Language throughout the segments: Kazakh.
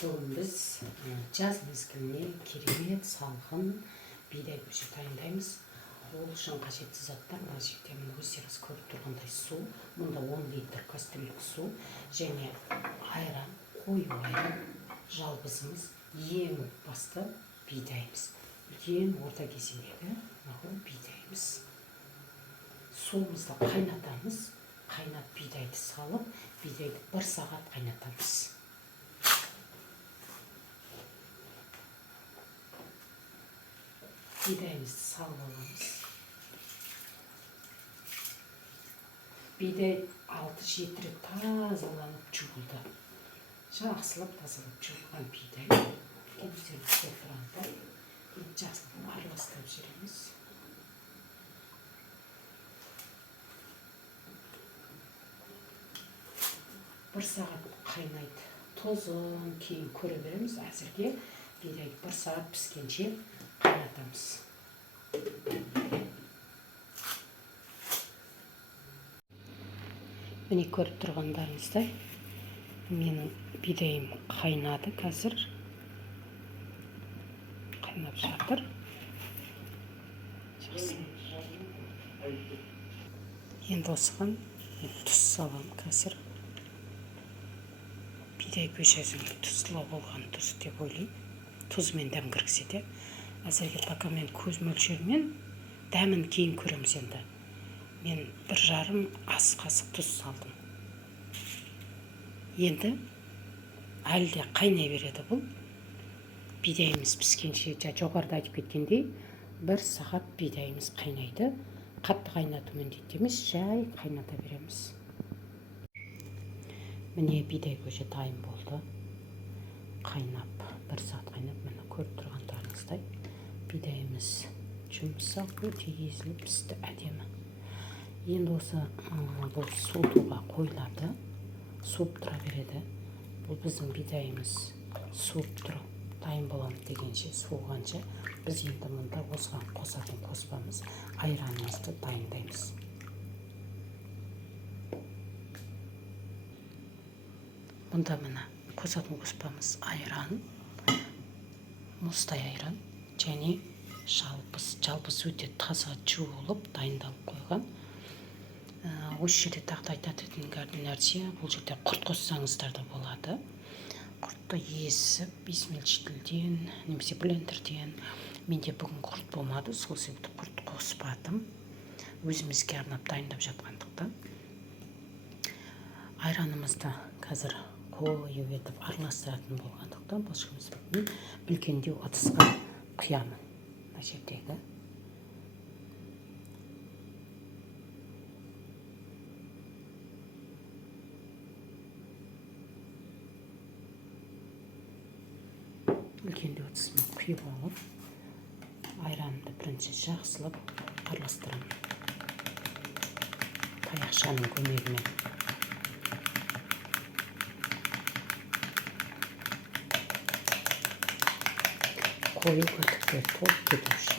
Бүгін біз жаз мезгіліне керемет салқын бидай көже дайындаймыз. Ол үшін қажетті заттар мына жерде өздеріңіз көріп тұрғандай су, мұнда 10 литр кастрюльдік су және айран, қою айран, жалбызымыз, ең басты бидайымыз. Ең орта кезеңдегі бидайымыз. Суымызды қайнатамыз. Қайнат бидайды салып, бидайды 1 сағат қайнатамыз. Бидайымызды салып аламыз. Бидай 6-7 рет тазаланып жуылды. Жақсылап тазалап жуылған бидай. Өздеріңіз көріп тұрғандай жақсылап араластырып жүреміз. Bir saat қайнайды. Тозын кейін көре береміз. Әзірге бидайды 1 сағат піскенше қайнатамыз. Міне көріп тұрғандарыңыздай, менің бидайым қайнады қазір. Қайнап жатыр. Енді осыған тұз салам қазір. Бидай көжесінің тұздылау болған тұз деп ойлаймын. Тұзымен дәм кіргізе де. Әзірге пока мен көз мөлшермен дәмін кейін көреміз енді. Мен 1,5 ас қасық тұз салдым. Енді әлі де қайнай береді бұл. Бидайымыз піскенше, жоғарыда айтып кеткендей, 1 сағат бидайымыз қайнайды. Қатты қайнату міндетті емес, жай қайната береміз. Міне бидай көже дайын болды. Қайнап, 1 сағат қайнап, міне көріп тұрғандарыңыздай. Бидайымыз жұмсақ, өте езіліп пісті, әдемі. Енді осы бұл суытуға қойылады. Суып тұра береді. Бұл біздің бидайымыз суып тұрып, дайын боламыз дегенше, суығанша, біз енді мұнда осыған қосатын қоспамыз, айранымызды дайындаймыз. Мұнда мына қосатын қоспамыз айран, мұздай айран және жалбыз. Жалбыз өте таза жуылып, дайындалып қойған. Осы жерде тағы айтатын нәрсе, бұл жерде құрт қоссаңыздар да болады. Құртты езіп, измельчительден, немесе блендерден. Менде бүгін құрт болмады, сол себепті құрт қоспадым. Өзімізге арнап дайындап жатқандықтан. Айранымызды қазір қою етіп араластыратын болғандықтан бұл жұмыспен үлкендеу ыдысқа құямын. Мына жердегі үлкендеу ыдысыма құйып алып, айранымды бірінші жақсылап араластырамын. Таяқшаның көмегімен. Қою көтіктер толып кету үшін.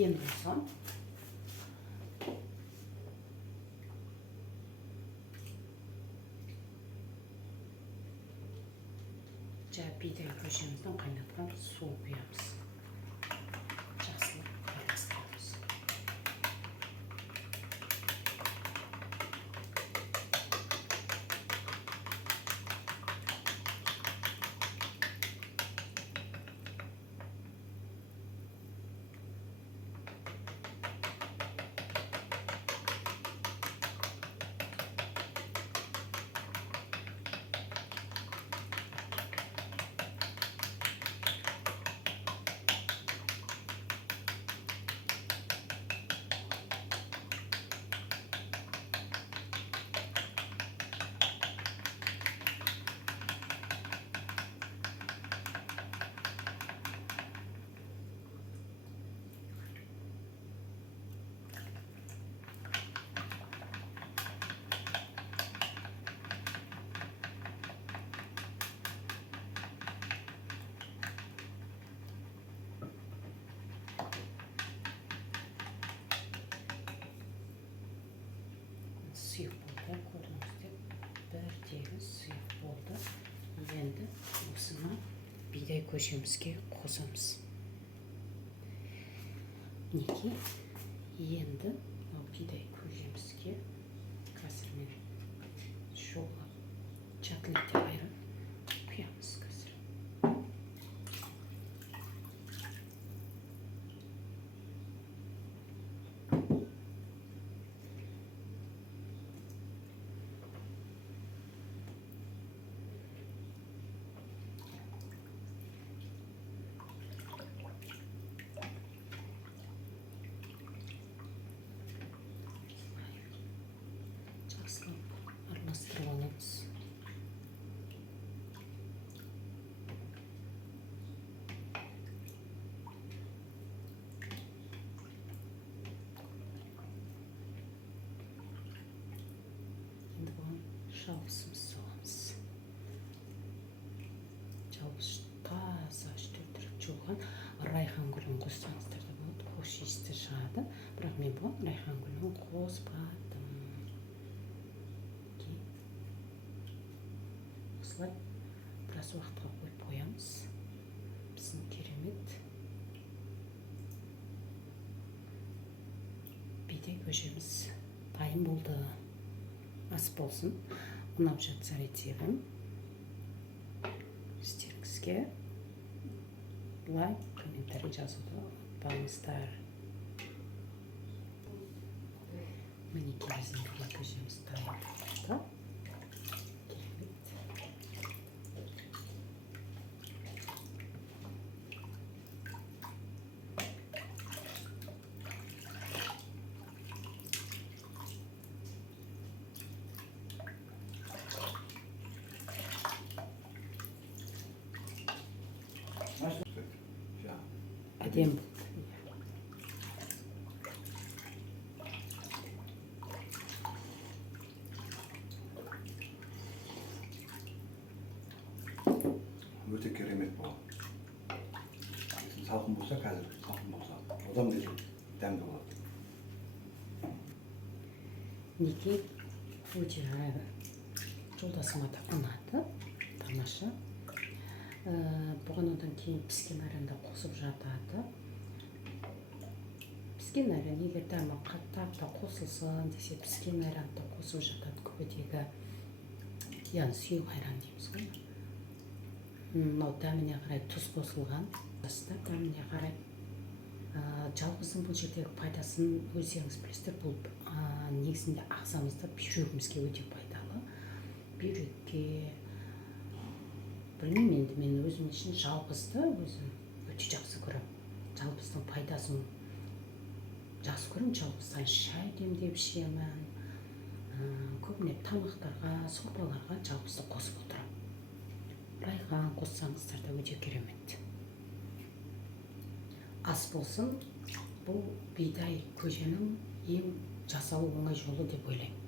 Енді соң бидай көжеміздің қайнатқан су құямыз. Жақсылап араластырамыз. сұйық болды, көрдіңіздер, бір тегіс сұйық болды. Енді осыны бидай көжемізге қосамыз. Мінекей, енді бидай көжемізге қазір мен шолап чатлетте айран құямыз қазір. Жақсылап араластырып аламыз. Енді бұған жалбызымыз саламыз. Жалбыз таза 3-4 рет жуылған райхан гүлін қоссаңыздар да болады, хош иісі шығады. Бірақ мен бұған райхан гүлін қоспадым. Осылай біраз уақытқа қойып қоямыз. Біздің керемет бидай көжеміз дайын болды. Ас болсын. Ұнап жатса рецебім сіздеріңізге лайк, комментарий жазуды ұмытпаңыздар. Мінекей біздің бидай көжеміз дайын болды. Әдем болды. Өте керемет болады. Салқын болса, қазір салқын болса, одан бері дәмді болады. Неге өте жолдасыма да ұнады, тамаша. Бұған одан кейін піскен айранда қосып жатады. Піскен айран егер дәмі қаттап та қосылсын десе, піскен айранды қосып жатады көбідегі, яғни сұйық айран дейміз ғой. Мынау дәміне қарай тұз қосылған. Дәміне қарай жалғыздың бұл жердегі пайдасын өздеріңіз білесіздер. Бұл негізінде ағзамызда бүйрегімізге өте пайдалы. Бүйрекке, білмеймін, енді мен өзім үшін жалғызды өзім өте жақсы көремін. Жалғыздың пайдасын жақсы көремін. Жалғыздан шай демдеп ішемін. Көбіне тамақтарға, сорпаларға жалғызды қосып отырамын. Райхан қоссаңыздар да өте керемет. Ас болсын, бұл бидай көженің ең жасалу оңай жолы деп ойлаймын.